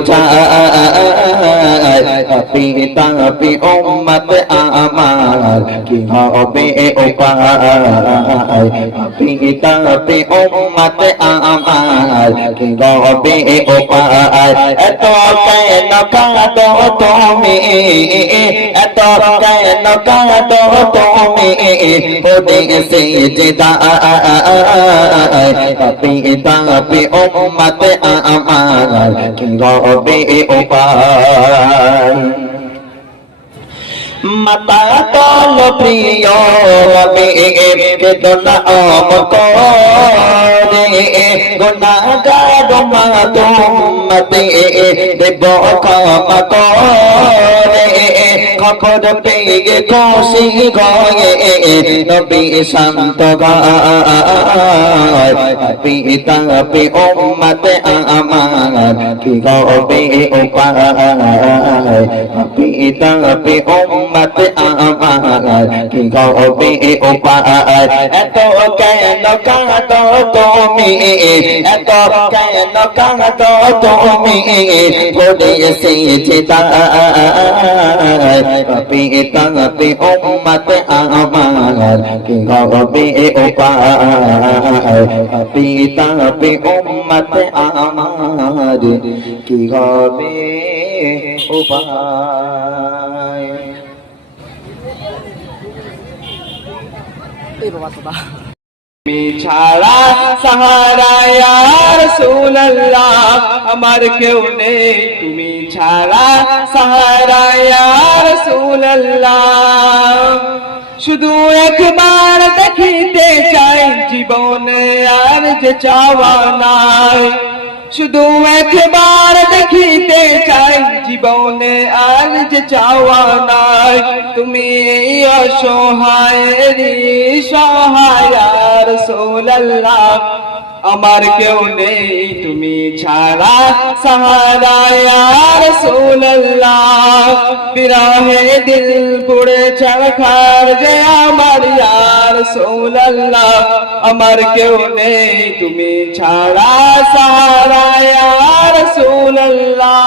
বোঝায় পাপি তাপি উম্মত আমার কি হবে উপায় পাপি তাপি উম্মত আমার কি হবে উপায় এত কেন কাঁদো তুমি এত কেন কাঁদো তুমি ওরে সিজদায় পাপি তাপি উম্মত আমার কি হবে উপায় মাতা তল প্রিয় বেদনা অমকরে গুনাহগার মা তুম্মতে দেব ক্ষমা করে খবর পেয়ে খুশি গয়ে নবী শান্ত গায় পাপি তাপি উম্মত আমার কি হবে উপায় পাপি তাপি উম্মত আমার কি হবে উপায় এত কেন কাঁদো তুমি এত কেন কাঁদো তুমি পড়ে সিজদায় পাপি তাপি উম্মত আমার কি হবে উপায় পাপি তাপি উম্মত আমার কি হবে উপায় তুমি ছাড়া সাহারা ইয়া রাসূলুল্লাহ আমার কেউ নেই তুমি ছাড়া সাহারা ইয়া রাসূলুল্লাহ শুধু একবার দেখিতে চাই জীবনে আর যে চাওয়া নাই শুধু একবার দেখিতে চাই জীবনে আর যে চাওয়া নাই তুমি এই অসহায়েরই সহায় ইয়া রাসূলুল্লাহ আমার কেউ নেই তুমি ছাড়া সাহারা ইয়া রাসূলুল্লাহ বিরহে দিল পুড়ে ছারখার যে আমার ইয়া রাসূলুল্লাহ আমার কেউ নেই তুমি ছাড়া সাহারা ইয়া রাসূলুল্লাহ